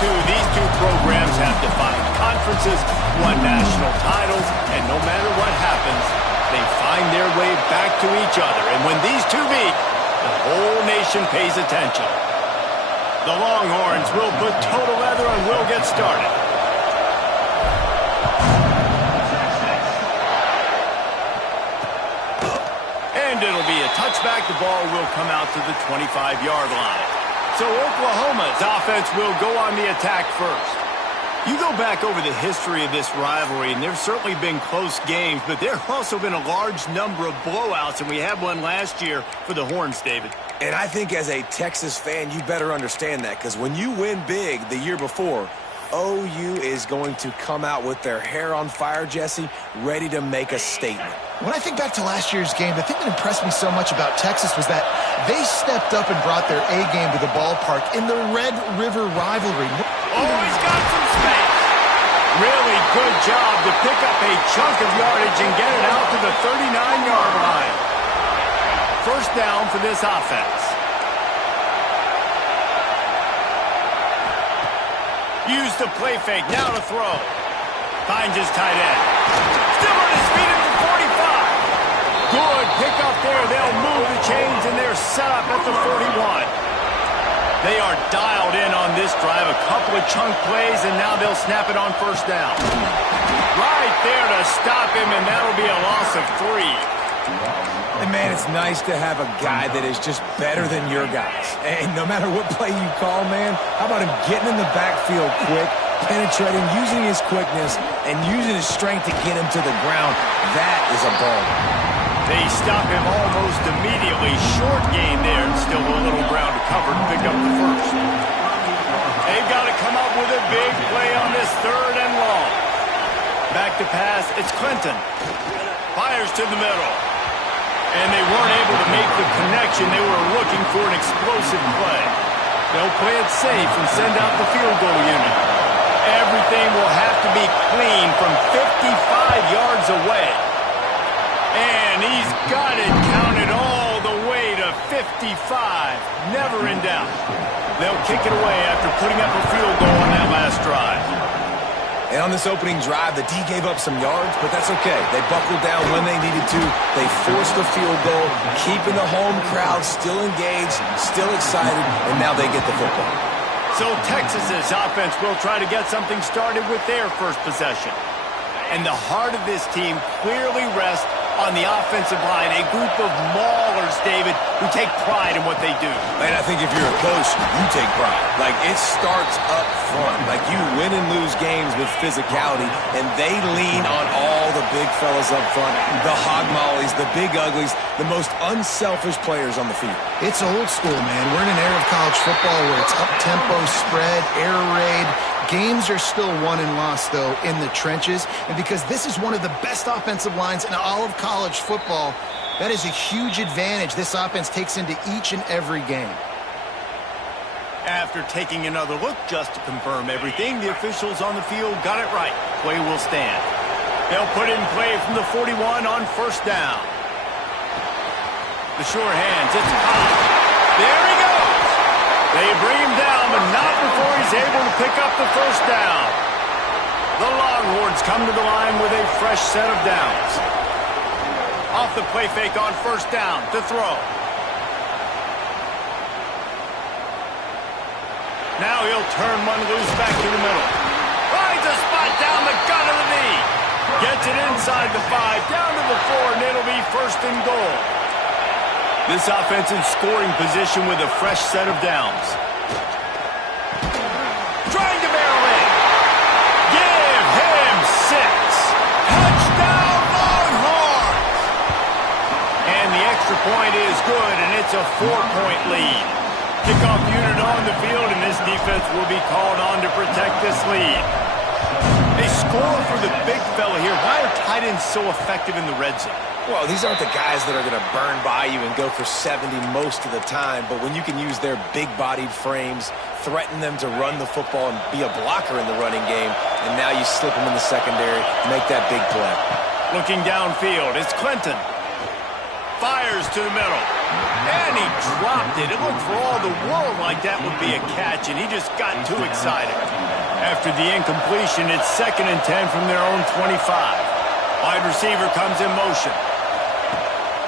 these two programs have defined conferences, won national titles, and no matter what happens, they find their way back to each other. And when these two meet, the whole nation pays attention. The Longhorns will put total leather and will get started. And it'll be a touchback. The ball will come out to the 25-yard line. So Oklahoma's offense will go on the attack first. You go back over the history of this rivalry, and there's certainly been close games, but there have also been a large number of blowouts, and we had one last year for the Horns, David. And I think as a Texas fan, you better understand that, because when you win big the year before, OU is going to come out with their hair on fire, Jesse, ready to make a statement. When I think back to last year's game, the thing that impressed me so much about Texas was that they stepped up and brought their A game to the ballpark in the Red River rivalry. Oh, he's got some space. Really good job to pick up a chunk of yardage and get it out to the 39-yard line. First down for this offense. Use the play fake. Now to throw. Finds his tight end. Still on his feet at the 45. Good pick up there. They'll move the chains, and they're set up at the 41. They are dialed in on this drive. A couple of chunk plays, and now they'll snap it on first down. Right there to stop him, and that'll be a loss of 3. And, man, it's nice to have a guy that is just better than your guys. And no matter what play you call, man, how about him getting in the backfield quick, penetrating, using his quickness, and using his strength to get him to the ground? That is a ball. They stop him almost immediately. Short gain there, and still a little ground to cover to pick up the first. They've got to come up with a big play on this third and long. Back to pass, it's Clinton. Fires to the middle. And they weren't able to make the connection. They were looking for an explosive play. They'll play it safe and send out the field goal unit. Everything will have to be clean from 55 yards away. And he's got it counted all the way to 55. Never in doubt. They'll kick it away after putting up a field goal on that last drive. And on this opening drive, the D gave up some yards, but that's okay. They buckled down when they needed to. They forced the field goal, keeping the home crowd still engaged, still excited, and now they get the football. So Texas's offense will try to get something started with their first possession. And the heart of this team clearly rests on the offensive line, a group of maulers, David, who take pride in what they do. And I think if you're a coach, you take pride. Like, it starts up front. Like, you win and lose games with physicality, and they lean on all the big fellas up front, the hog mollies, the big uglies, the most unselfish players on the field. It's old school, man. We're in an era of college football where it's up-tempo, spread, air raid. Games are still won and lost, though, in the trenches. And because this is one of the best offensive lines in all of college football, that is a huge advantage this offense takes into each and every game. After taking another look just to confirm everything, the officials on the field got it right. Play will stand. They'll put in play from the 41 on first down. The sure hands, it's high. There he goes. They bring him down, but not before he's able to pick up the first down. The Longhorns come to the line with a fresh set of downs. Off the play fake on first down to throw. Now he'll turn one loose back to the middle. Finds a spot down the gut of the knee. Gets it inside the 5, down to the 4, and it'll be first and goal. This offense in scoring position with a fresh set of downs. Trying to barrel in. Give him 6. Touchdown Longhorns! And the extra point is good, and it's a 4-point lead. Kickoff unit on the field, and this defense will be called on to protect this lead. They score for the big fella here. Why are tight ends so effective in the red zone? Well, these aren't the guys that are going to burn by you and go for 70 most of the time, but when you can use their big-bodied frames, threaten them to run the football and be a blocker in the running game, and now you slip them in the secondary, make that big play. Looking downfield, it's Clinton. fires to the middle. And he dropped it. It looked for all the world like that would be a catch, and he just got too excited. After the incompletion, it's 2nd and 10 from their own 25. Wide receiver comes in motion.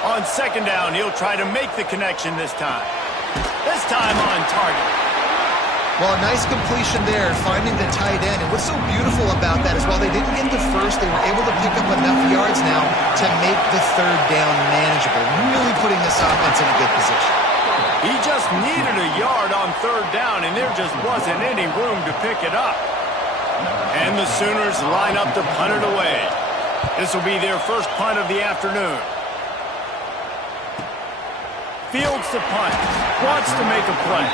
On 2nd down, he'll try to make the connection this time. This time on target. Well, a nice completion there, finding the tight end. And what's so beautiful about that is while they didn't get the first, they were able to pick up enough yards now to make the 3rd down manageable, really putting this offense in a good position. He just needed a yard on 3rd down, and there just wasn't any room to pick it up. And the Sooners line up to punt it away. This will be their first punt of the afternoon. Fields the punt, wants to make a play.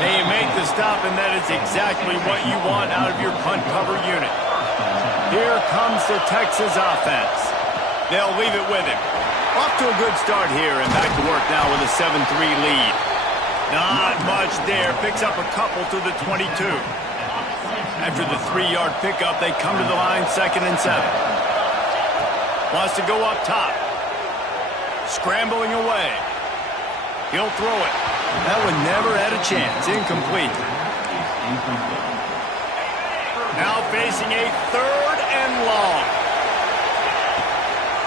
They make the stop, and that is exactly what you want out of your punt cover unit. Here comes the Texas offense. They'll leave it with him. Off to a good start here, and back to work now with a 7-3 lead. Not much there. Picks up a couple to the 22. After the 3-yard pickup, they come to the line 2nd and 7. Wants to go up top. Scrambling away. He'll throw it. That one never had a chance. Incomplete. Now facing a 3rd and long.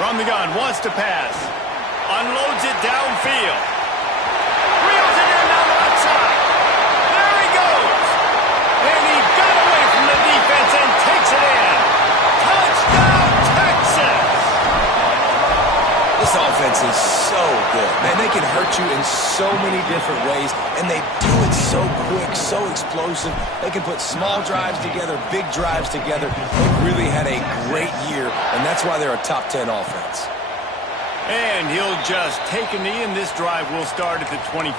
From the gun, wants to pass. Unloads it downfield. Reels it in on the left side. There he goes. And he got away from the defense and takes it in. Touchdown, Texas. This offense is so good. Man, they can hurt you in so many different ways, and they do it so quick, so explosive. They can put small drives together, big drives together. They've really had a great year, and that's why they're a top 10 offense. And he'll just take a knee, and this drive will start at the 25.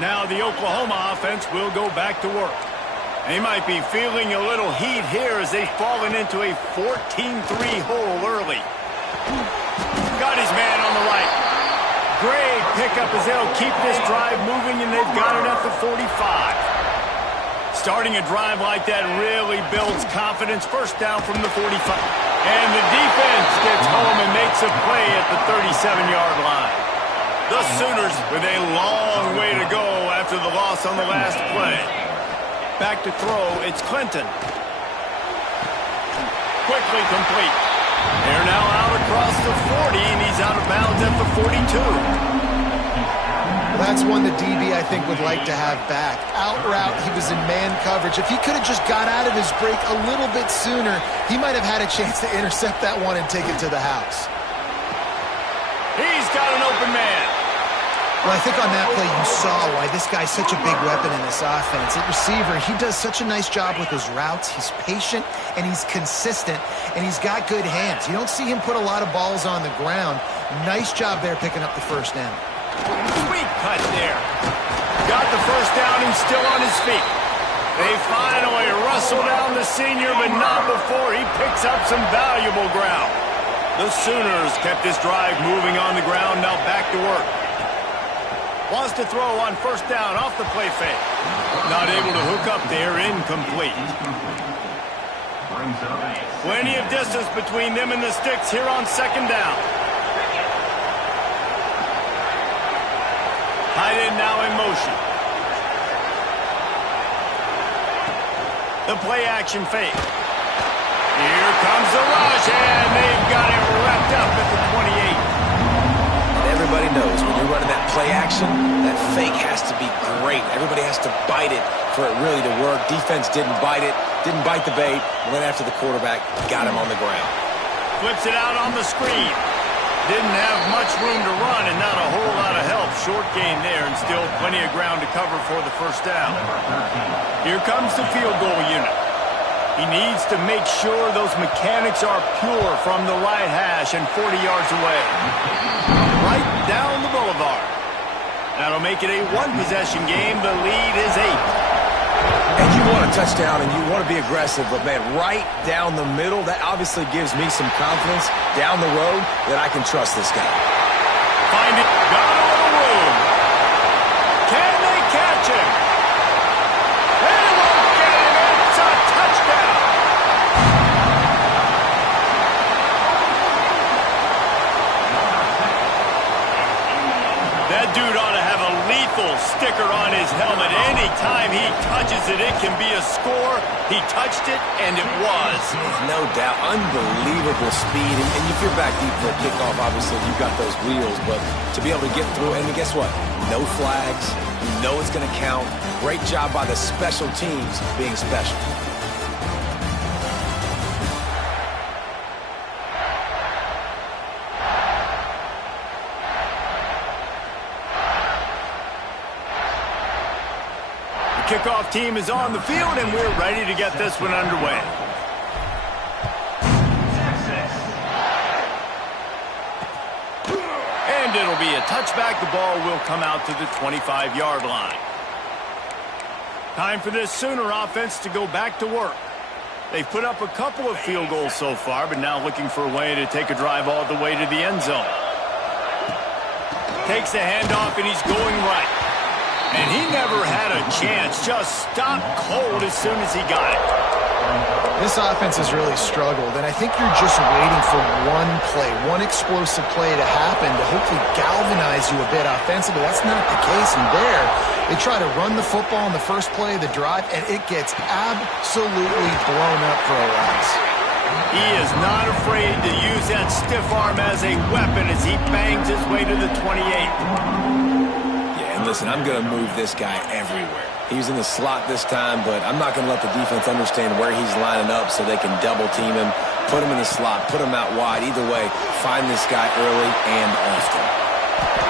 Now the Oklahoma offense will go back to work. They might be feeling a little heat here as they've fallen into a 14-3 hole early. Got his man on the right. Great pickup as they'll keep this drive moving, and they've got it at the 45. Starting a drive like that really builds confidence. First down from the 45. And the defense gets home and makes a play at the 37-yard line. The Sooners with a long way to go after the loss on the last play. Back to throw, it's Clinton. Quickly complete. They're now out across the 40, and he's out of bounds at the 42. Well, that's one the DB, I think, would like to have back. Out route, he was in man coverage. If he could have just got out of his break a little bit sooner, he might have had a chance to intercept that one and take it to the house. He's got an open man. Well, I think on that play you saw why this guy's such a big weapon in this offense. At receiver, he does such a nice job with his routes. He's patient, and he's consistent, and he's got good hands. You don't see him put a lot of balls on the ground. Nice job there picking up the 1st down. Sweet cut there. Got the 1st down. He's still on his feet. They finally rustle down the senior, but not before he picks up some valuable ground. The Sooners kept this drive moving on the ground. Now back to work. Wants to throw on 1st down off the play fake. Not able to hook up there. Incomplete. Plenty of distance between them and the sticks here on 2nd down. Tight end now in motion. The play action fake. Here comes the rush, and they've got it wrapped up at the 28. Everybody knows when you're running that play action, that fake has to be great. Everybody has to bite it for it really to work. Defense didn't bite it, didn't bite the bait, went after the quarterback, got him on the ground. Flips it out on the screen. Didn't have much room to run and not a whole lot of help. Short gain there and still plenty of ground to cover for the 1st down. Here comes the field goal unit. He needs to make sure those mechanics are pure from the right hash and 40 yards away. Right down the boulevard. That'll make it a 1-possession game. The lead is 8. And you want a touchdown and you want to be aggressive, but, man, right down the middle, that obviously gives me some confidence down the road that I can trust this guy. Find it. Got a little room. Can they catch him? They won't get him. It's a touchdown. lethal sticker on his helmet. Anytime he touches it, it can be a score. He touched it, and it was. No doubt. Unbelievable speed. And if you're back deep for a kickoff, obviously you've got those wheels. But to be able to get through, and guess what? No flags. You know it's going to count. Great job by the special teams being special. Kickoff team is on the field, and we're ready to get this one underway. And it'll be a touchback. The ball will come out to the 25-yard line. Time for this Sooner offense to go back to work. They've put up a couple of field goals so far, but now looking for a way to take a drive all the way to the end zone. Takes the handoff, and he's going right. And he never had a chance. Just stopped cold as soon as he got it. This offense has really struggled, and I think you're just waiting for one play, one explosive play to happen to hopefully galvanize you a bit offensively. That's not the case, and there, they try to run the football in the first play of the drive, and it gets absolutely blown up for a loss. He is not afraid to use that stiff arm as a weapon as he bangs his way to the 28. Listen, I'm going to move this guy everywhere. He's in the slot this time, but I'm not going to let the defense understand where he's lining up so they can double team him, put him in the slot, put him out wide. Either way, find this guy early and often.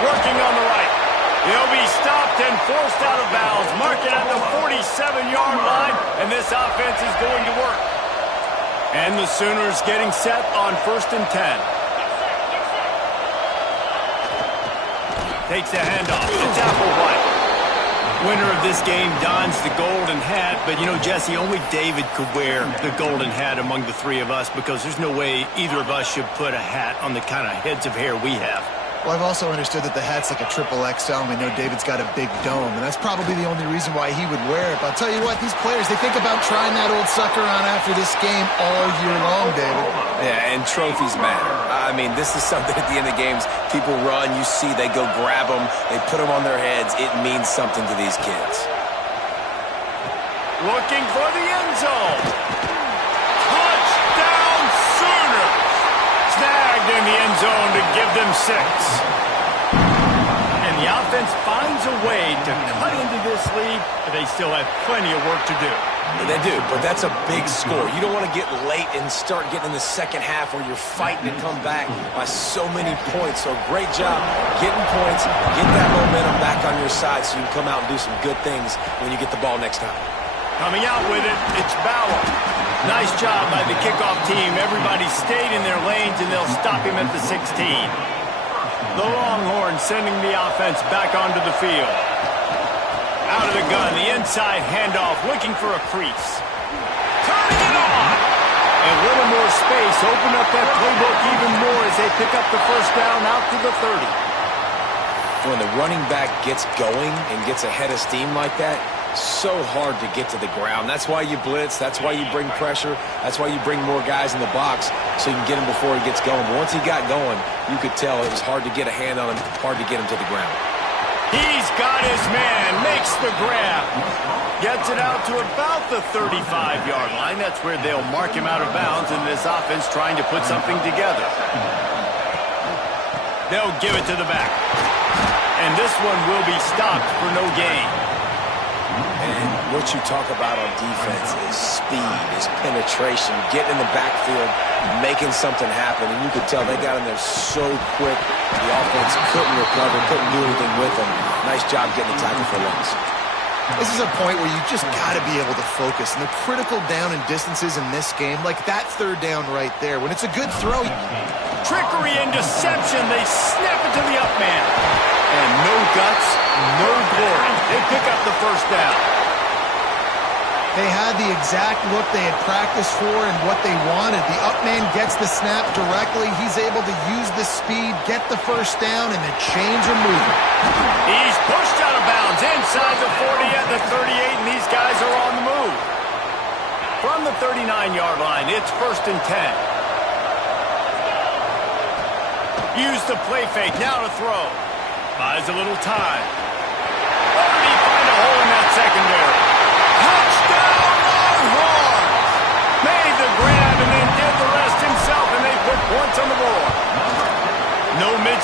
Working on the right. He'll be stopped and forced out of bounds. Mark it at the 47-yard line, and this offense is going to work. And the Sooners getting set on 1st and 10. Takes the handoff. It's Applewhite. Winner of this game dons the golden hat, but you know, Jesse, only David could wear the golden hat among the three of us because there's no way either of us should put a hat on the kind of heads of hair we have. Well, I've also understood that the hat's like a triple XL, and we know David's got a big dome, and that's probably the only reason why he would wear it. But I'll tell you what, these players, they think about trying that old sucker on after this game all year long, David. Yeah, and trophies matter. I mean, this is something at the end of games, people run, you see, they go grab them, they put them on their heads. It means something to these kids. Looking for the end zone. Touchdown Sooners! Snagged in the end zone to give them 6. And the offense finds a way to cut into this lead, but they still have plenty of work to do. They do, but that's a big score. You don't want to get late and start getting in the second half where you're fighting to come back by so many points. So great job getting points, get that momentum back on your side so you can come out and do some good things when you get the ball next time. Coming out with it, it's Bauer. Nice job by the kickoff team. Everybody stayed in their lanes, and they'll stop him at the 16. The Longhorns sending the offense back onto the field. Out of the gun, the inside handoff, looking for a crease. Turning it on! A little more space, open up that playbook even more as they pick up the first down out to the 30. When the running back gets going and gets ahead of steam like that, so hard to get to the ground. That's why you blitz. That's why you bring pressure. That's why you bring more guys in the box so you can get him before he gets going. But once he got going, you could tell it was hard to get a hand on him, hard to get him to the ground. He's got his man, makes the grab. Gets it out to about the 35-yard line. That's where they'll mark him out of bounds, and this offense trying to put something together. They'll give it to the back. And this one will be stopped for no gain. And what you talk about on defense is speed, is penetration, getting in the backfield, making something happen. And you could tell they got in there so quick, the offense couldn't recover, couldn't do anything with them. Nice job getting the tackle for loss. This is a point where you just got to be able to focus. And the critical down and distances in this game, like that third down right there, when it's a good throw. Trickery and deception. They snap it to the up man. And no guts, no glory. They pick up the first down. They had the exact look they had practiced for and what they wanted. The up man gets the snap directly. He's able to use the speed, get the first down, and then change of movement. He's pushed out of bounds inside the 40 at the 38, and these guys are on the move. From the 39-yard line, it's 1st and 10. Use the play fake, now to throw. Buys a little time.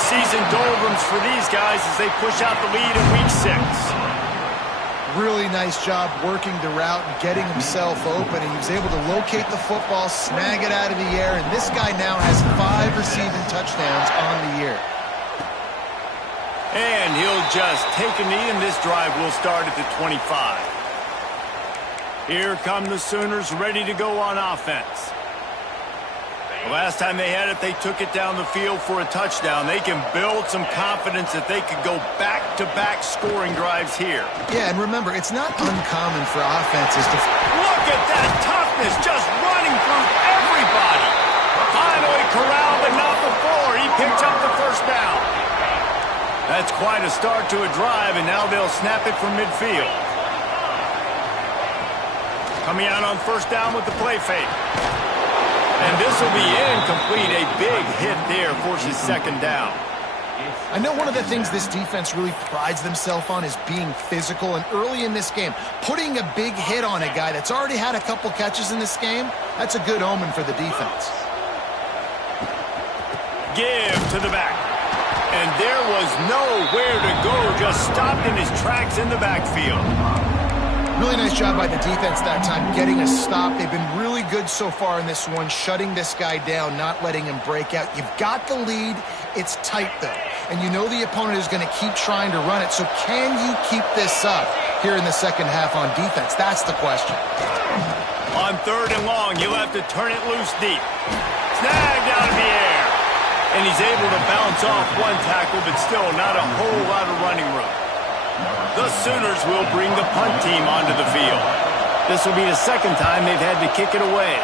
mid-season doldrums for these guys as they push out the lead in Week 6. Really nice job working the route and getting himself open. He was able to locate the football, snag it out of the air, and this guy now has 5 receiving touchdowns on the year. And he'll just take a knee, and this drive will start at the 25. Here come the Sooners ready to go on offense. The last time they had it, they took it down the field for a touchdown. They can build some confidence that they could go back-to-back scoring drives here. Yeah, and remember, it's not uncommon for offenses to... Look at that toughness, just running through everybody. Finally corralled, but not before. He picks up the first down. That's quite a start to a drive, and now they'll snap it from midfield. Coming out on first down with the play fake. And this will be incomplete. A big hit there forces second down. I know one of the things this defense really prides themselves on is being physical, and early in this game, putting a big hit on a guy that's already had a couple catches in this game, that's a good omen for the defense. Give to the back. And there was nowhere to go, just stopped in his tracks in the backfield. Really nice job by the defense that time, getting a stop. They've been really good so far in this one, shutting this guy down, not letting him break out. You've got the lead. It's tight, though. And you know the opponent is going to keep trying to run it. So can you keep this up here in the second half on defense? That's the question. On third and long, you'll have to turn it loose deep. Snagged out of the air. And he's able to bounce off one tackle, but still not a whole lot of running room. The Sooners will bring the punt team onto the field. This will be the second time they've had to kick it away.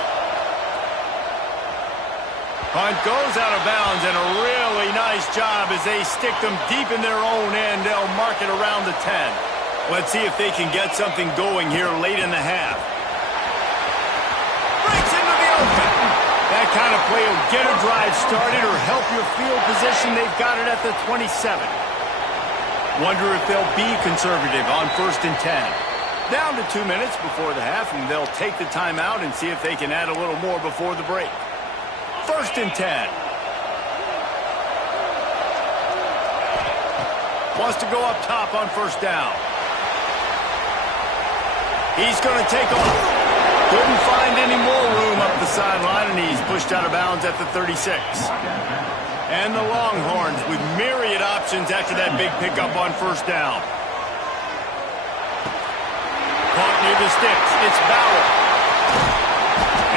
Punt goes out of bounds, and a really nice job as they stick them deep in their own end. They'll mark it around the 10. Let's see if they can get something going here late in the half. Breaks into the open. That kind of play will get a drive started or help your field position. They've got it at the 27. Wonder if they'll be conservative on first and 10. Down to 2 minutes before the half, and they'll take the timeout and see if they can add a little more before the break. First and 10. Wants to go up top on first down. He's going to take off. Couldn't find any more room up the sideline, and he's pushed out of bounds at the 36. And the Longhorns with myriad options after that big pickup on first down. Caught near the sticks. It's Bauer.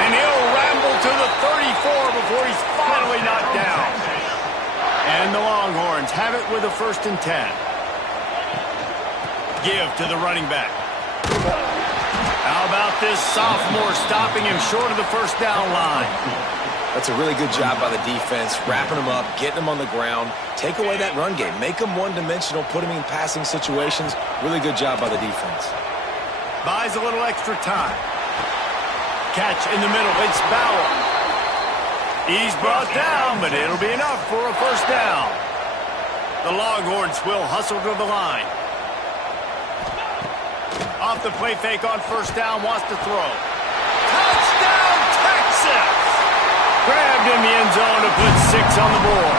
And he'll ramble to the 34 before he's finally knocked down. And the Longhorns have it with a first and 10. Give to the running back. How about this sophomore stopping him short of the first down line? That's a really good job by the defense, wrapping them up, getting them on the ground. Take away that run game. Make them one-dimensional, put them in passing situations. Really good job by the defense. Buys a little extra time. Catch in the middle. It's Bauer. He's brought down, but it'll be enough for a first down. The Longhorns will hustle to the line. Off the play fake on first down, wants to throw. Touchdown, Texas! Grabbed in the end zone to put 6 on the board.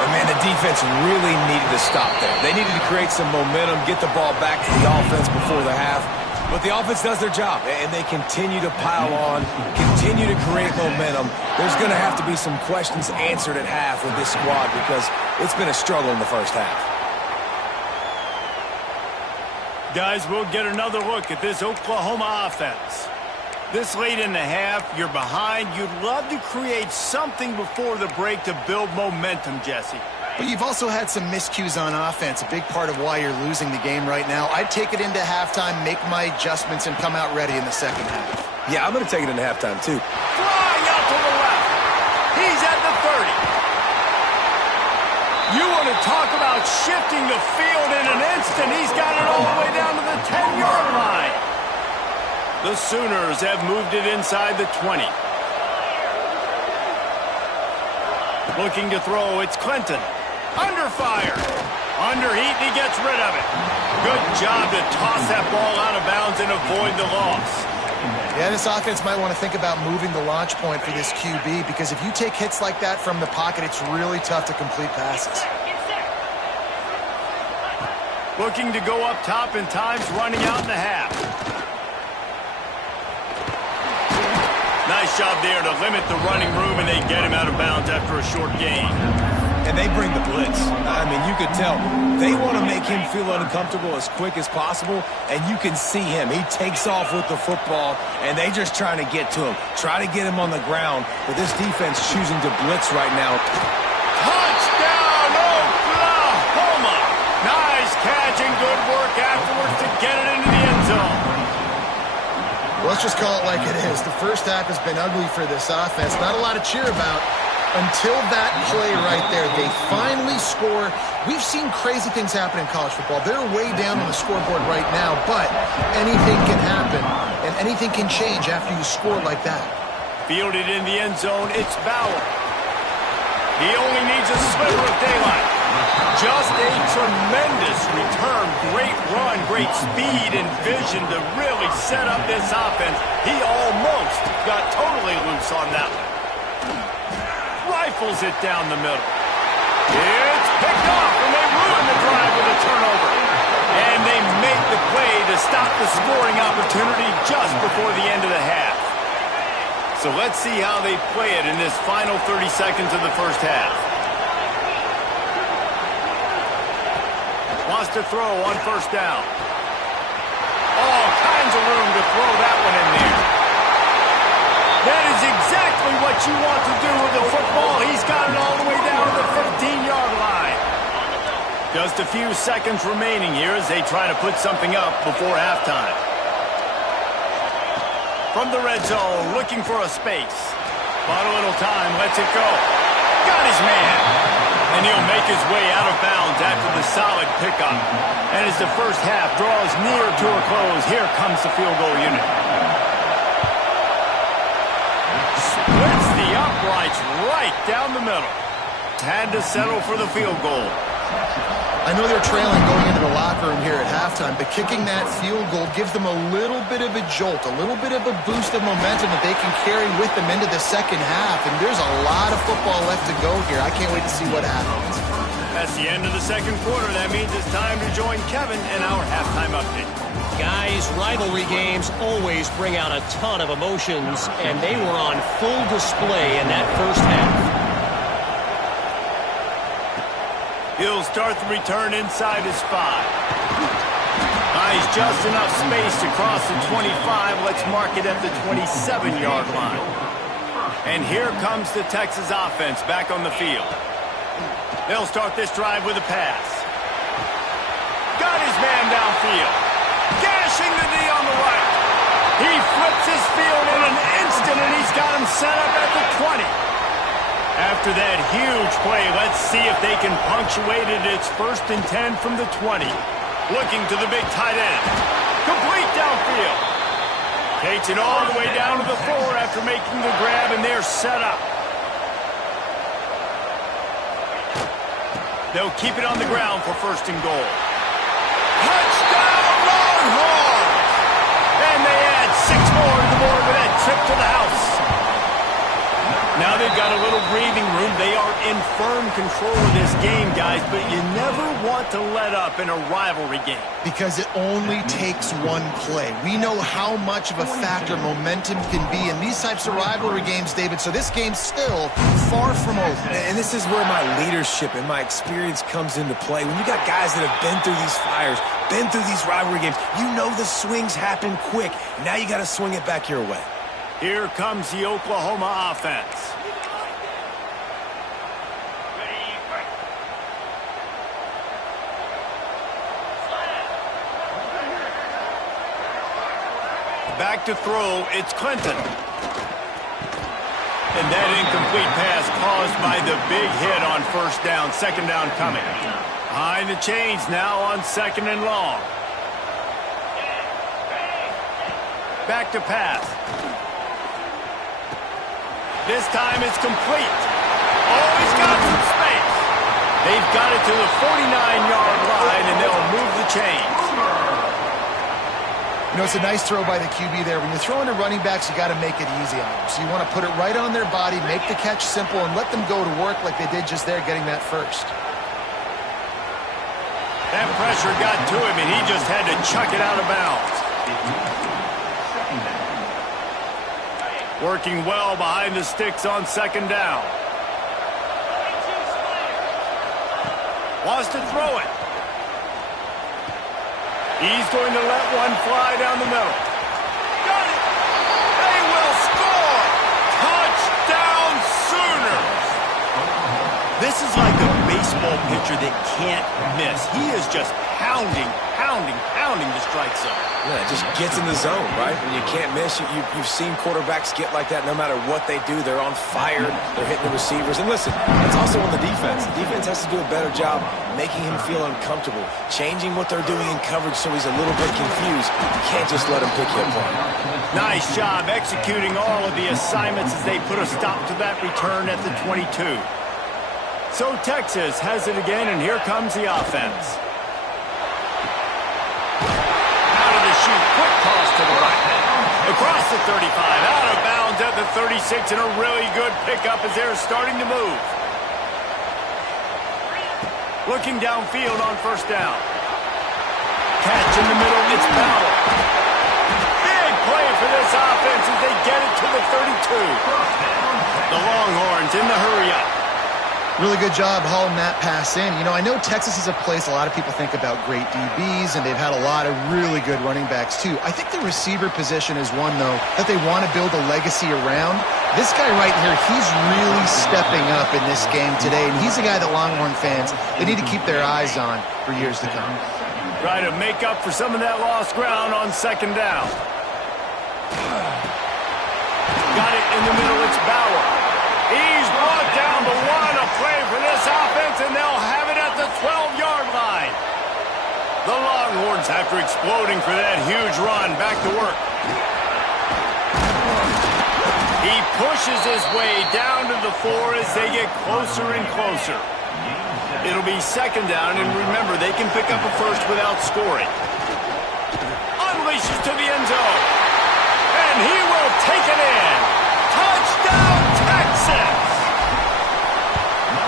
And man, the defense really needed to stop there. They needed to create some momentum, get the ball back to the offense before the half. But the offense does their job, and they continue to pile on, continue to create momentum. There's going to have to be some questions answered at half with this squad because it's been a struggle in the first half. Guys, we'll get another look at this Oklahoma offense. This late in the half, you're behind. You'd love to create something before the break to build momentum, Jesse. But you've also had some miscues on offense, a big part of why you're losing the game right now. I'd take it into halftime, make my adjustments, and come out ready in the second half. Yeah, I'm going to take it into halftime, too. Flying out to the left. He's at the 30. You want to talk about shifting the field in an instant. He's got it all the way down to the 10-yard line. The Sooners have moved it inside the 20. Looking to throw, it's Clinton. Under fire. Under heat, and he gets rid of it. Good job to toss that ball out of bounds and avoid the loss. Yeah, this offense might want to think about moving the launch point for this QB, because if you take hits like that from the pocket, it's really tough to complete passes. Looking to go up top, and time's running out in the half. Nice job there to limit the running room, and they get him out of bounds after a short gain. And they bring the blitz. I mean, you could tell they want to make him feel uncomfortable as quick as possible, and you can see him. He takes off with the football, and they just trying to get to him, try to get him on the ground, but this defense choosing to blitz right now. Touchdown, Oklahoma! Nice catch and good work afterwards to get it into the end zone. Let's just call it like it is. The first half has been ugly for this offense. Not a lot to cheer about until that play right there. They finally score. We've seen crazy things happen in college football. They're way down on the scoreboard right now, but anything can happen, and anything can change after you score like that. Fielded in the end zone, it's Bauer. He only needs a sliver of daylight. Just a tremendous return, great run, great speed and vision to really set up this offense. He almost got totally loose on that one. Rifles it down the middle. It's picked off, and they ruin the drive with a turnover. And they make the play to stop the scoring opportunity just before the end of the half. So let's see how they play it in this final 30 seconds of the first half. Wants to throw on first down. All kinds of room to throw that one in there. That is exactly what you want to do with the football. He's got it all the way down to the 15-yard line. Just a few seconds remaining here as they try to put something up before halftime. From the red zone, looking for a space. Bought a little time, lets it go. Got his man. And he'll make his way out of bounds after the solid pickup. And as the first half draws near to a close, here comes the field goal unit. Splits the uprights right down the middle. Had to settle for the field goal. I know they're trailing going into the locker room here at halftime, but kicking that field goal gives them a little bit of a jolt, a little bit of a boost of momentum that they can carry with them into the second half. And there's a lot of football left to go here. I can't wait to see what happens. That's the end of the second quarter. That means it's time to join Kevin in our halftime update. Guys, rivalry games always bring out a ton of emotions, and they were on full display in that first half. He'll start the return inside his 5. Buys just enough space to cross the 25. Let's mark it at the 27-yard line. And here comes the Texas offense back on the field. They'll start this drive with a pass. Got his man downfield. Gashing the knee on the right. He flips his field in an instant, and he's got him set up at the 20. After that huge play, let's see if they can punctuate it. It's 1st and 10 from the 20. Looking to the big tight end. Complete downfield. Takes it all the way down to the 4 after making the grab, and they're set up. They'll keep it on the ground for 1st and goal. Touchdown, Longhorns! And they add 6 more to the board with that trip to the house. Now they've got a little breathing room. They are in firm control of this game, guys, but you never want to let up in a rivalry game. Because it only takes one play. We know how much of a factor momentum can be in these types of rivalry games, David, so this game's still far from over. And this is where my leadership and my experience comes into play. When you got guys that have been through these fires, been through these rivalry games, you know the swings happen quick. Now you got to swing it back your way. Here comes the Oklahoma offense. Back to throw, it's Clinton. And that incomplete pass caused by the big hit on 1st down, 2nd down coming. Behind the chains now on 2nd and long. Back to pass. This time it's complete. Oh, he's got some space. They've got it to the 49-yard line, and they'll move the chains. You know, it's a nice throw by the QB there. When you're throwing to running backs, you got to make it easy on them. So you want to put it right on their body, make the catch simple, and let them go to work like they did just there, getting that first. That pressure got to him, and he just had to chuck it out of bounds. Working well behind the sticks on second down. Wants to throw it. He's going to let one fly down the middle. Got it! They will score! Touchdown Sooners! This is like a baseball pitcher that can't miss. He is just pounding the strike zone. Yeah, it just gets in the zone, right? When you can't miss, you've seen quarterbacks get like that no matter what they do. They're on fire. They're hitting the receivers. And listen, that's also on the defense. The defense has to do a better job making him feel uncomfortable, changing what they're doing in coverage so he's a little bit confused. You can't just let him pick you apart. Nice job executing all of the assignments as they put a stop to that return at the 22. So Texas has it again, and here comes the offense. Quick toss to the right. Across the 35, out of bounds at the 36, and a really good pickup as they're starting to move. Looking downfield on first down. Catch in the middle, it's Bauer. Big play for this offense as they get it to the 32. The Longhorns in the hurry-up. Really good job hauling that pass in. You know, I know Texas is a place a lot of people think about great DBs, and they've had a lot of really good running backs, too. I think the receiver position is one, though, that they want to build a legacy around. This guy right here, he's really stepping up in this game today, and he's a guy that Longhorn fans, they need to keep their eyes on for years to come. Try to make up for some of that lost ground on second down. Got it in the middle, it's Bauer. He's brought down the one, a play for this offense, and they'll have it at the 12-yard line. The Longhorns, after exploding for that huge run, back to work. He pushes his way down to the 4 as they get closer and closer. It'll be second down, and remember, they can pick up a first without scoring. Unleashes to the end zone, and he will take it in. Touchdown, Texas!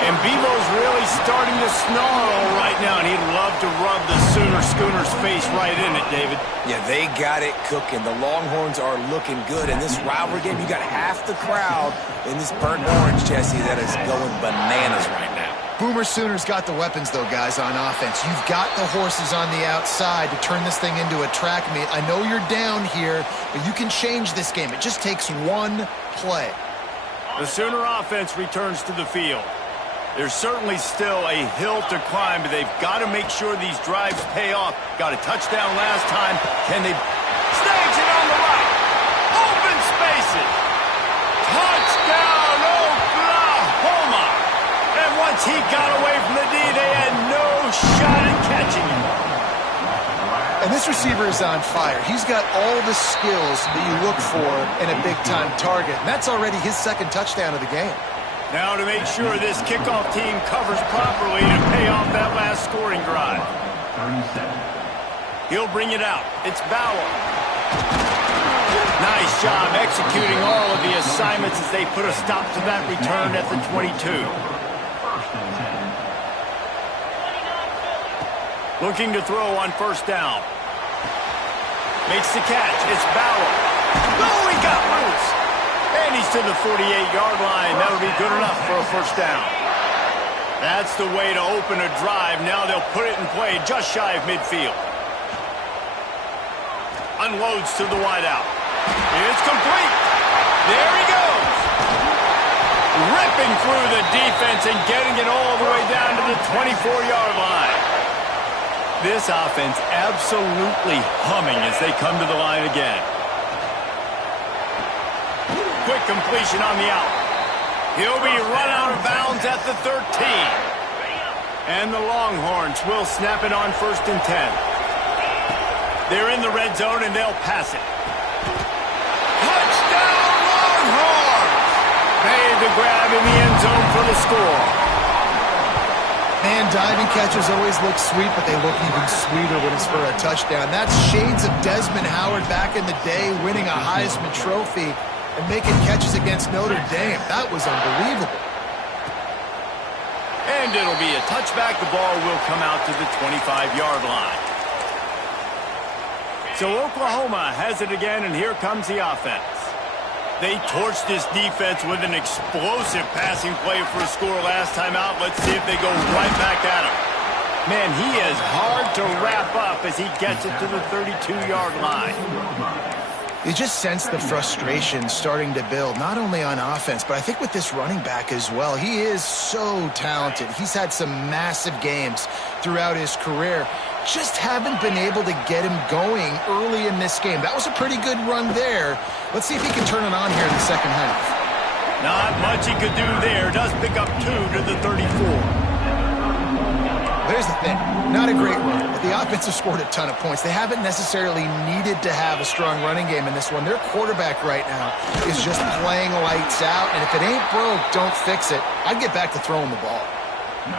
And Bevo's really starting to snarl right now, and he'd love to rub the Schooner's face right in it, David. Yeah, they got it cooking. The Longhorns are looking good. In this rivalry game, you got half the crowd in this burnt orange, Jesse, that is going bananas right now. Boomer Sooners got the weapons, though, guys, on offense. You've got the horses on the outside to turn this thing into a track meet. I know you're down here, but you can change this game. It just takes one play. The Sooner offense returns to the field. There's certainly still a hill to climb, but they've got to make sure these drives pay off. Got a touchdown last time. Can they... Snags it on the right. Open spaces. Touchdown, Oklahoma. And once he got away from the D, they had no shot at catching him. And this receiver is on fire. He's got all the skills that you look for in a big-time target. And that's already his second touchdown of the game. Now to make sure this kickoff team covers properly to pay off that last scoring drive. He'll bring it out. It's Bauer. Nice job executing all of the assignments as they put a stop to that return at the 22. Looking to throw on first down. Makes the catch. It's Bauer. Oh, he got loose. And he's to the 48-yard line. That'll be good enough for a first down. That's the way to open a drive. Now they'll put it in play just shy of midfield. Unloads to the wideout. It's complete. There he goes. Ripping through the defense and getting it all the way down to the 24-yard line. This offense absolutely humming as they come to the line again. Quick completion on the out. He'll be run out of bounds at the 13. And the Longhorns will snap it on 1st and 10. They're in the red zone and they'll pass it. Touchdown Longhorns! Made the grab in the end zone for the score. And diving catches always look sweet, but they look even sweeter when it's for a touchdown. That's shades of Desmond Howard back in the day, winning a Heisman Trophy and making catches against Notre Dame. That was unbelievable. And it'll be a touchback. The ball will come out to the 25-yard line. So Oklahoma has it again, and here comes the offense. They torched this defense with an explosive passing play for a score last time out. Let's see if they go right back at him. Man, he is hard to wrap up as he gets it to the 32-yard line. You just sense the frustration starting to build, not only on offense, but I think with this running back as well. He is so talented. He's had some massive games throughout his career. Just haven't been able to get him going early in this game. That was a pretty good run there. Let's see if he can turn it on here in the second half. Not much he could do there. Does pick up 2 to the 34. There's the thing. Not a great run, but the offense has scored a ton of points. They haven't necessarily needed to have a strong running game in this one. Their quarterback right now is just playing lights out, and if it ain't broke, don't fix it. I'd get back to throwing the ball.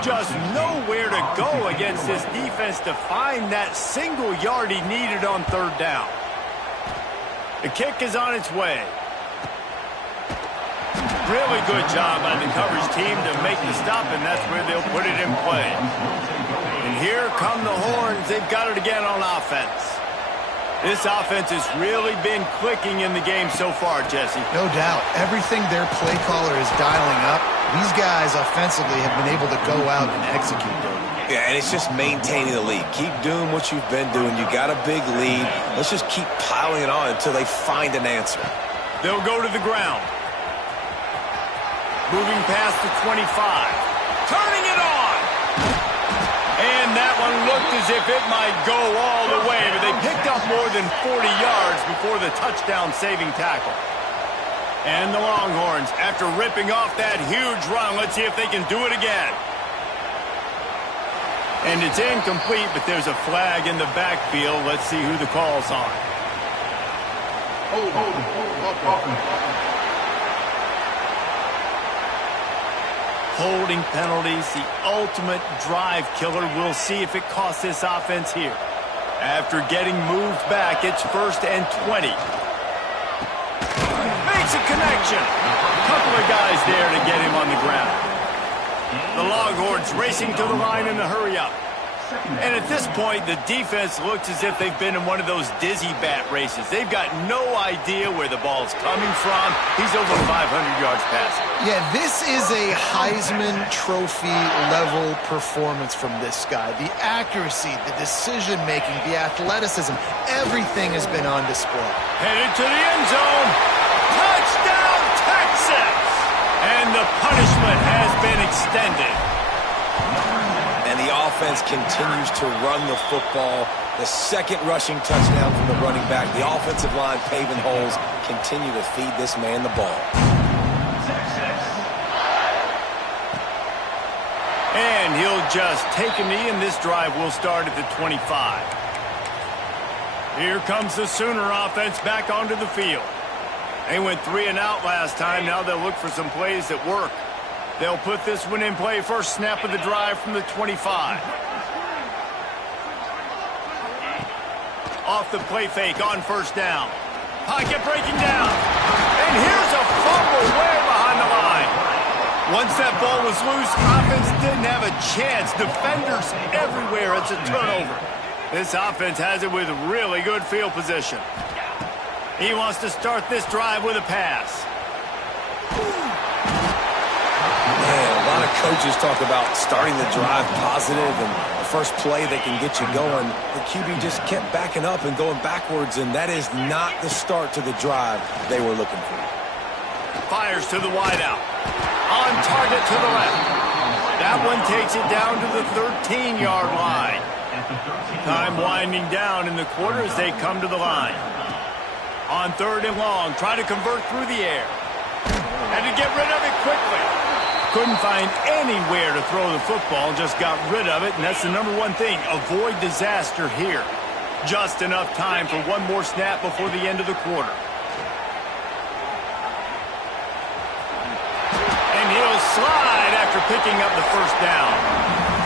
Just nowhere to go against this defense to find that single yard he needed on third down. The kick is on its way. Really good job by the coverage team to make the stop, and that's where they'll put it in play. And here come the horns. They've got it again on offense. This offense has really been clicking in the game so far, Jesse. No doubt. Everything their play caller is dialing up, these guys offensively have been able to go out and execute. Yeah, and it's just maintaining the lead. Keep doing what you've been doing. You got a big lead. Let's just keep piling it on until they find an answer. They'll go to the ground. Moving past the 25. Turning it on. And that one looked as if it might go all the way, but they picked up more than 40 yards before the touchdown-saving tackle. And the Longhorns, after ripping off that huge run, let's see if they can do it again. And it's incomplete, but there's a flag in the backfield. Let's see who the call's on. Holding penalties, the ultimate drive killer. We'll see if it costs this offense here. After getting moved back, it's 1st and 20. Makes a connection. A couple of guys there to get him on the ground. The Longhorns racing to the line in a hurry-up. And at this point, the defense looks as if they've been in one of those dizzy bat races. They've got no idea where the ball's coming from. He's over 500 yards passing. Yeah, this is a Heisman Trophy level performance from this guy. The accuracy, the decision-making, the athleticism, everything has been on display. Headed to the end zone. Touchdown, Texas! And the punishment has been extended. And the offense continues to run the football. The second rushing touchdown from the running back. The offensive line paving holes. Continue to feed this man the ball. And he'll just take a knee, and this drive will start at the 25. Here comes the Sooner offense back onto the field. They went 3 and out last time. Now they'll look for some plays that work. They'll put this one in play. First snap of the drive from the 25. Off the play fake on first down. Pocket breaking down. And here's a fumble way behind the line. Once that ball was loose, offense didn't have a chance. Defenders everywhere. It's a turnover. This offense has it with really good field position. He wants to start this drive with a pass. Man, a lot of coaches talk about starting the drive positive and the first play that can get you going. The QB just kept backing up and going backwards, and that is not the start to the drive they were looking for. Fires to the wideout. On target to the left. That one takes it down to the 13-yard line. Time winding down in the quarter as they come to the line. On 3rd and long, try to convert through the air. Had to get rid of it quickly. Couldn't find anywhere to throw the football, just got rid of it, and that's the #1 thing. Avoid disaster here. Just enough time for one more snap before the end of the quarter. And he'll slide after picking up the first down.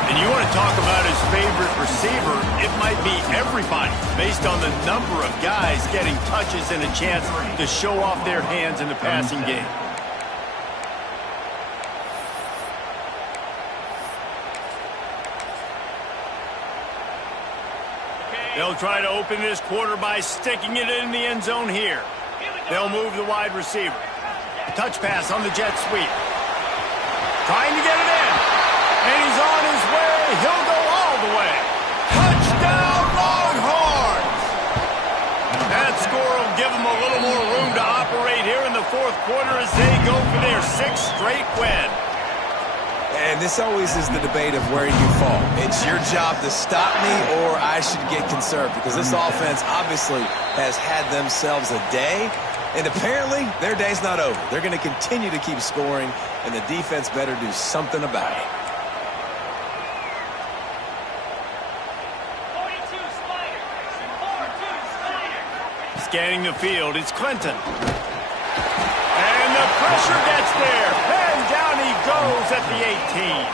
And you want to talk about his favorite receiver, it might be everybody, based on the number of guys getting touches and a chance to show off their hands in the passing game. They'll try to open this quarter by sticking it in the end zone here. They'll move the wide receiver. Touch pass on the jet sweep. Trying to get it in. And he's on his way. He'll go all the way. Touchdown, Longhorns! That score will give them a little more room to operate here in the fourth quarter as they go for their 6th straight win. And this always is the debate of where you fall. It's your job to stop me or I should get conserved, because this offense obviously has had themselves a day, and apparently their day's not over. They're going to continue to keep scoring, and the defense better do something about it. 42 Spider. Scanning the field, it's Clinton. And the pressure gets there. And down he goes at the 18.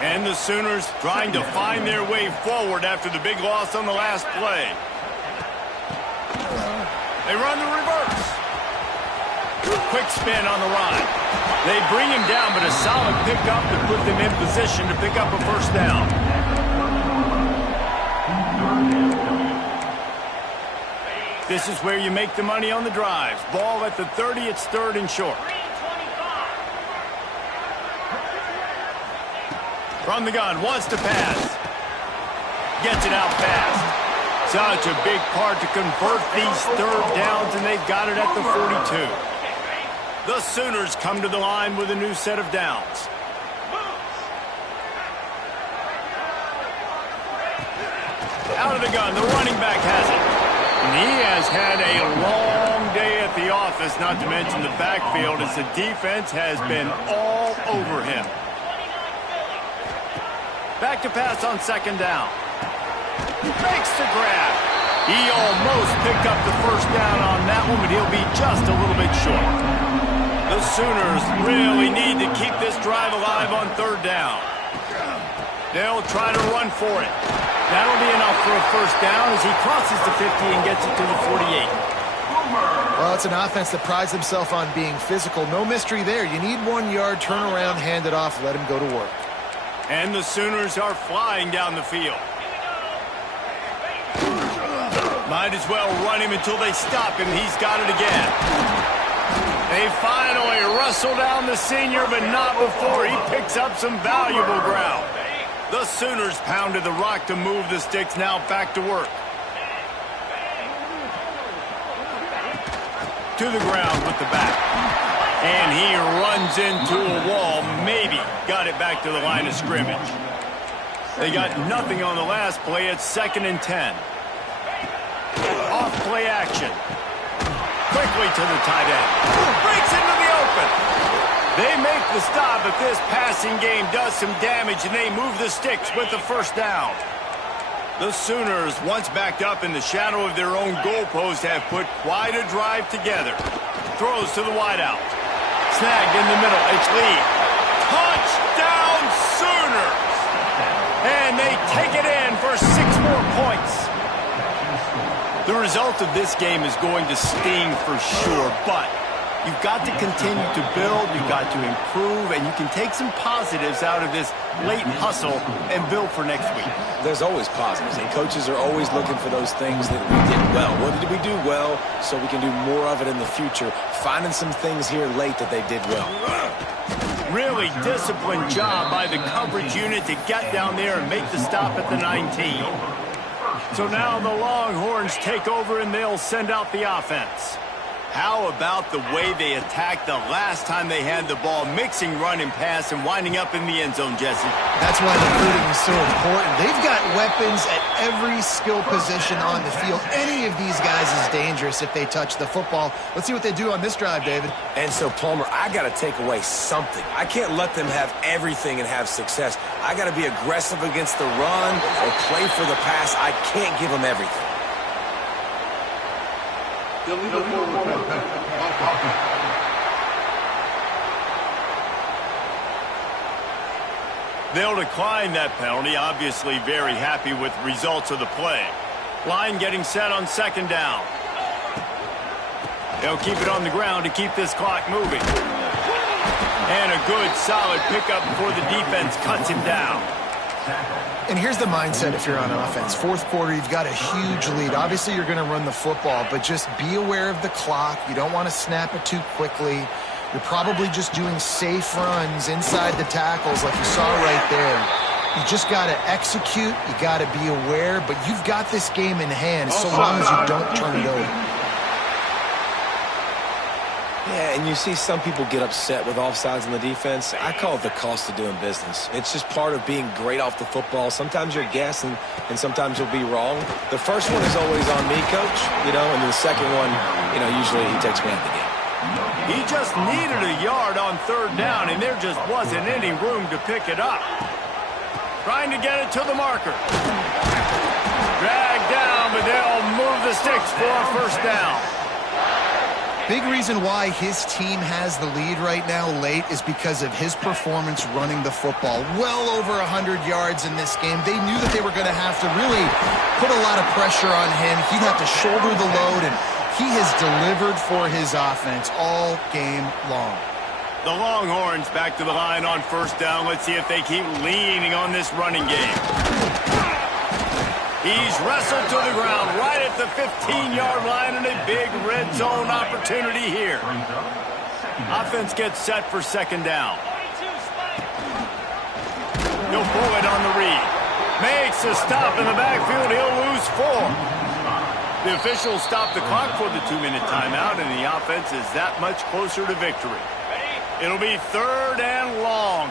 And the Sooners trying to find their way forward after the big loss on the last play. They run the reverse. Quick spin on the run. They bring him down, but a solid pickup to put them in position to pick up a first down. This is where you make the money on the drives. Ball at the 30, it's 3rd and short. From the gun, wants to pass. Gets it out fast. Such a big part to convert these 3rd downs, and they've got it at the 42. The Sooners come to the line with a new set of downs. Out of the gun, the running back has it. And he has had a long day at the office, not to mention the backfield, as the defense has been all over him. Back to pass on 2nd down. Makes the grab. He almost picked up the first down on that one, but he'll be just a little bit short. The Sooners really need to keep this drive alive on 3rd down. They'll try to run for it. That'll be enough for a first down as he crosses the 50 and gets it to the 48. Well, it's an offense that prides themselves on being physical. No mystery there. You need 1 yard, turn around, hand it off, let him go to work. And the Sooners are flying down the field. Might as well run him until they stop him. He's got it again. They finally wrestle down the senior, but not before he picks up some valuable ground. The Sooners pounded the rock to move the sticks, now back to work. To the ground with the back. And he runs into a wall, maybe got it back to the line of scrimmage. They got nothing on the last play. It's 2nd and 10. Off play action. Quickly to the tight end. Breaks into the open. They make the stop, but this passing game does some damage, and they move the sticks with the first down. The Sooners, once backed up in the shadow of their own goalpost, have put quite a drive together. Throws to the wideout. Snagged in the middle. It's Lee. Touchdown, Sooners! And they take it in for 6 more points. The result of this game is going to sting for sure, but you've got to continue to build, you've got to improve, and you can take some positives out of this late hustle and build for next week. There's always positives, and coaches are always looking for those things that we did well. What did we do well so we can do more of it in the future? Finding some things here late that they did well. Really disciplined job by the coverage unit to get down there and make the stop at the 19. So now the Longhorns take over and they'll send out the offense. How about the way they attacked the last time they had the ball, mixing run and pass and winding up in the end zone, Jesse? That's why recruiting is so important. They've got weapons at every skill position on the field. Any of these guys is dangerous if they touch the football. Let's see what they do on this drive, David. And so, Palmer, I got to take away something. I can't let them have everything and have success. I got to be aggressive against the run or play for the pass. I can't give them everything. They'll decline that penalty, obviously very happy with the results of the play. Line getting set on second down. They'll keep it on the ground to keep this clock moving. And a good, solid pickup before the defense cuts him down. And here's the mindset if you're on offense. Fourth quarter, you've got a huge lead. Obviously, you're going to run the football, but just be aware of the clock. You don't want to snap it too quickly. You're probably just doing safe runs inside the tackles like you saw right there. You just got to execute. You got to be aware, but you've got this game in hand so long as you don't turn it over. Yeah, and you see some people get upset with offsides in the defense. I call it the cost of doing business. It's just part of being great off the football. Sometimes you're guessing, and sometimes you'll be wrong. The first one is always on me, Coach, and the second one, usually he takes me out of the game. He just needed a yard on third down, and there just wasn't any room to pick it up. Trying to get it to the marker. Dragged down, but they'll move the sticks for a first down. Big reason why his team has the lead right now late is because of his performance running the football. Well over 100 yards in this game. They knew that they were going to have to really put a lot of pressure on him. He'd have to shoulder the load, and he has delivered for his offense all game long. The Longhorns back to the line on first down. Let's see if they keep leaning on this running game. He's wrestled to the ground right at the 15-yard line, and a big red zone opportunity here. Offense gets set for second down. He'll pull it on the read. Makes a stop in the backfield. He'll lose 4. The officials stop the clock for the 2-minute timeout, and the offense is that much closer to victory. It'll be third and long.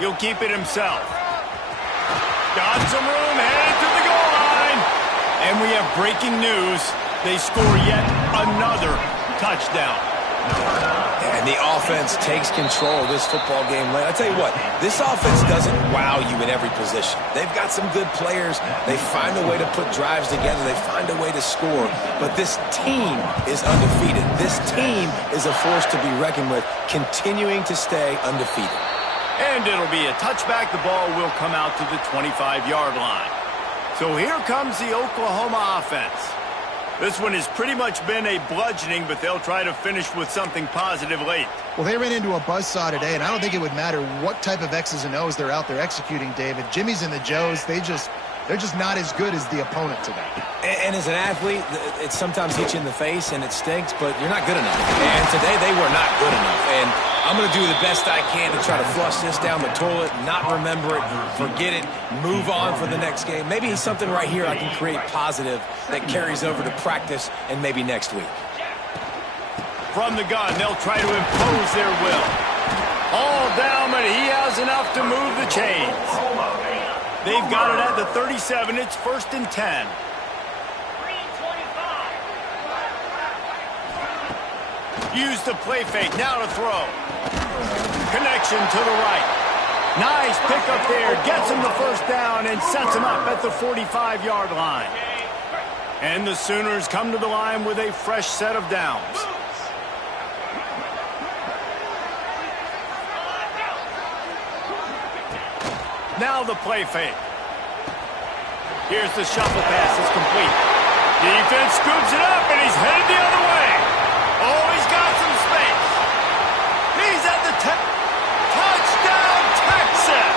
He'll keep it himself. Got some room, headed to the goal line. And we have breaking news. They score yet another touchdown. And the offense takes control of this football game. I tell you what, this offense doesn't wow you in every position. They've got some good players. They find a way to put drives together. They find a way to score. But this team is undefeated. This team is a force to be reckoned with, continuing to stay undefeated. And it'll be a touchback. The ball will come out to the 25-yard line. So here comes the Oklahoma offense. This one has pretty much been a bludgeoning, but they'll try to finish with something positive late. Well, they ran into a buzzsaw today, and I don't think it would matter what type of X's and O's they're out there executing, David. Jimmy's and the Joes, they're just not as good as the opponent today. And as an athlete, it sometimes hits you in the face, and it stinks, but you're not good enough. And today they were not good enough. And I'm going to do the best I can to try to flush this down the toilet, not remember it, forget it, move on for the next game. Maybe something right here I can create positive that carries over to practice and maybe next week. From the gun, they'll try to impose their will. All down, but he has enough to move the chains. They've got it at the 37. It's 1st and 10. Use the play fake. Now to throw. Connection to the right. Nice pickup there. Gets him the first down and sets him up at the 45-yard line. And the Sooners come to the line with a fresh set of downs. Now the play fake. Here's the shuffle pass. It's complete. Defense scoops it up, and he's headed the other way. Oh, he's got some space. He's at the touchdown, Texas.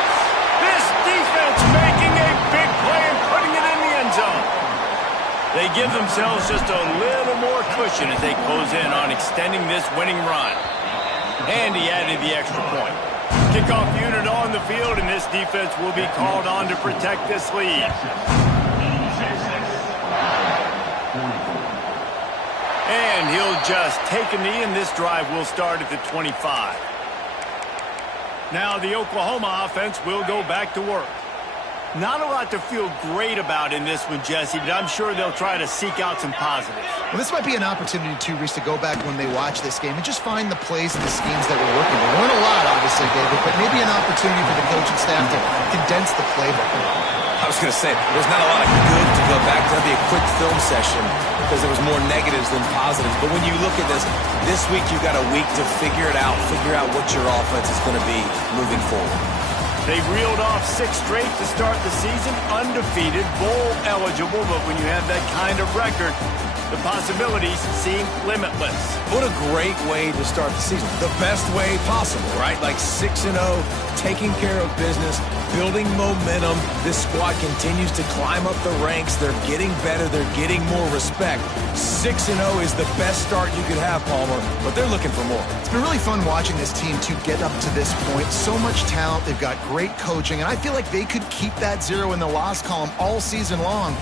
This defense making a big play and putting it in the end zone. They give themselves just a little more cushion as they close in on extending this winning run. And he added the extra point. Kickoff unit on the field, and this defense will be called on to protect this lead. And he'll just take a knee, and this drive will start at the 25. Now the Oklahoma offense will go back to work. Not a lot to feel great about in this one, Jesse, but I'm sure they'll try to seek out some positives. Well, this might be an opportunity, too, Reese, to go back when they watch this game and just find the plays and the schemes that were working. There weren't a lot, obviously, David, but maybe an opportunity for the coaching staff to condense the playbook. I was going to say, there's not a lot of good to go back to. That'd be a quick film session because there was more negatives than positives. But when you look at this week you've got a week to figure it out, figure out what your offense is going to be moving forward. They reeled off 6 straight to start the season, undefeated, bowl eligible, but when you have that kind of record, the possibilities seem limitless. What a great way to start the season. The best way possible, right? Like 6-0, taking care of business, building momentum. This squad continues to climb up the ranks. They're getting better. They're getting more respect. 6-0 is the best start you could have, Palmer, but they're looking for more. It's been really fun watching this team to get up to this point. So much talent. They've got great coaching, and I feel like they could keep that 0 in the loss column all season long.